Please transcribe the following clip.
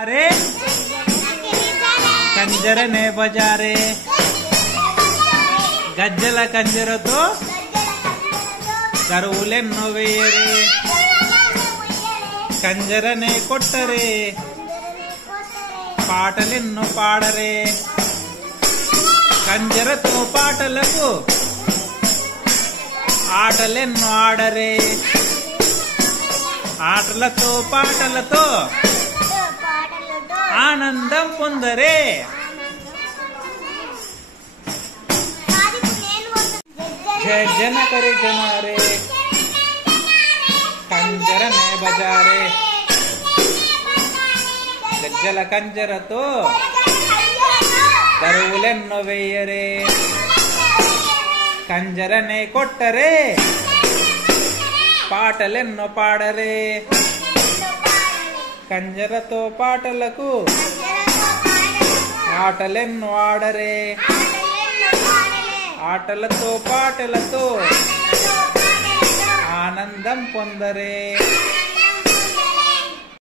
अरे కంజరనే బజారే గజ్జల కంజరతో కరువులెన్నో వేయరే కంజరనే కొట్టరే పాటలెన్నో పాడరే కంజరతో పాటలకు ఆటలెన్నో ఆడరే ఆటలతో పాటలతో ఆనందం పొందరే जय जन करे जनारे कंजरने बजारे गज्जल कंजरतो करुवुलेन्नो वेयरे कंजरने कोट्टरे पाटलेन्नो पाडरे कंजरतो पाटलकु आटलेन्नो आडरे ఆటలతో పాటలతో ఆనందం పొందరే।